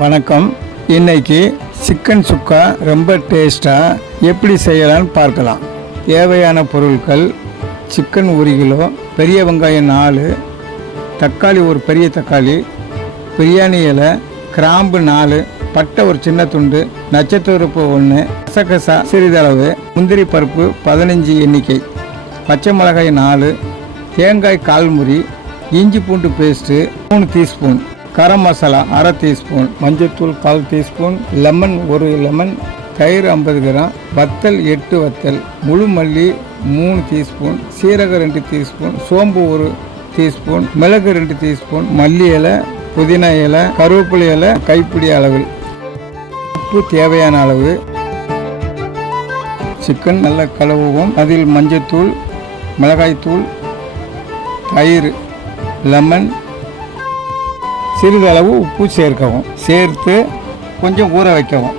வணக்கம். இன்னைக்கு சிக்கன் சுக்கா ரொம்ப டேஸ்ட்டாக எப்படி செய்யலாம்னு பார்க்கலாம். தேவையான பொருட்கள் சிக்கன் ஒரு கிலோ பெரிய வெங்காயம் நாலு தக்காளி ஒரு பெரிய தக்காளி பிரியாணி இலை கிராம்பு நாலு பட்டை ஒரு சின்ன துண்டு நட்சத்திரப்பு ஒன்று கசகசா சிறிதளவு முந்திரி பருப்பு பதினஞ்சு எண்ணிக்கை பச்சை மிளகாய் நாலு தேங்காய் கால்முறி இஞ்சி பூண்டு பேஸ்ட்டு மூணு டீஸ்பூன் கரம் மசாலா அரை டீஸ்பூன் மஞ்சள்தூள் கால் டீஸ்பூன் லெமன் ஒரு லெமன் தயிர் ஐம்பது கிராம் வத்தல் எட்டு வத்தல் முழு மல்லி மூணு டீஸ்பூன் சீரகம் ரெண்டு டீஸ்பூன் சோம்பு ஒரு டீஸ்பூன் மிளகு ரெண்டு டீஸ்பூன் மல்லி இலை புதினா இலை கருவேப்பிலை இலை கைப்பிடி அளவு. உப்பு தேவையான அளவு. சிக்கன் நல்லா கழுவுவோம். அதில் மஞ்சத்தூள் மிளகாய்த்தூள் தயிர் லெமன் சிறிதளவு உப்பு சேர்க்கவும் சேர்த்து கொஞ்சம் ஊற வைக்கவும்.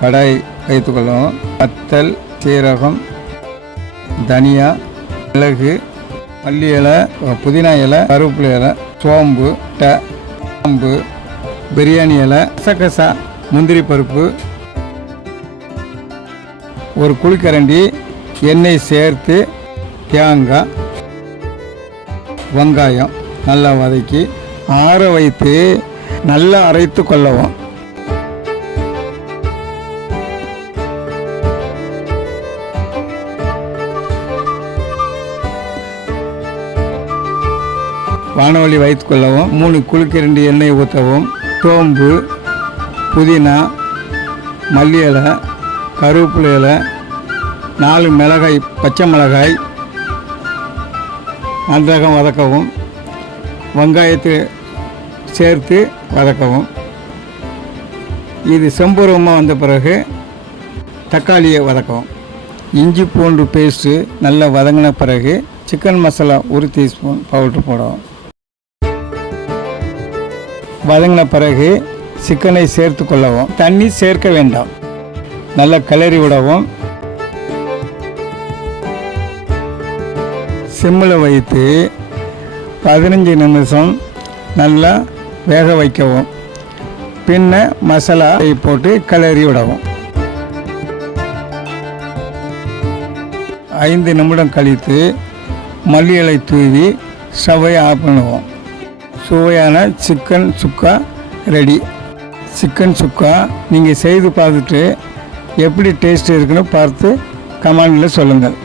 கடாய் வைத்துக்கொள்ளவும் வத்தல் சீரகம் தனியா மிளகு மல்லி இலை புதினா இலை கருவேப்பிலை இலை சோம்பு ட சோம்பு பிரியாணி இலை கசகசா முந்திரி பருப்பு ஒரு குழிக்கரண்டி எண்ணெய் சேர்த்து தேங்காய் வெங்காயம் நல்லா வதக்கி ஆற வைத்து நல்லா அரைத்து கொள்ளவும். வானவழி வைத்து கொள்ளவும் மூணு குளிக்கரண்டி எண்ணெய் ஊற்றவும் சோம்பு புதினா மல்லி இலை கருவேப்பிலை இலை நாலு மிளகாய் பச்சை மிளகாய் நன்றாக வதக்கவும். வெங்காயத்தை சேர்த்து வதக்கவும். இது செம்பருவமாக வந்த பிறகு தக்காளியை வதக்கவும். இஞ்சி பூண்டு பேஸ்ட்டு நல்லா வதங்கின பிறகு சிக்கன் மசாலா ஒரு டீஸ்பூன் பவுட்ரு போடவும். வதங்கின பிறகு சிக்கனை சேர்த்து கொள்ளவும். தண்ணி சேர்க்க வேண்டாம். நல்லா கிளறி விடவும். சிம்மில் வைத்து பதினஞ்சு நிமிஷம் நல்லா வேக வைக்கவும். பின்ன மசாலா போட்டு கிளறி விடவும். ஐந்து நிமிடம் கழித்து மல்லி இலை தூவி ஸ்டவ்வை ஆஃப் பண்ணுவோம். சுவையான chicken chukka ready. Chicken chukka நீங்கள் செய்து பார்த்துட்டு எப்படி டேஸ்ட் இருக்குன்னு பார்த்து கமெண்டில் சொல்லுங்கள்.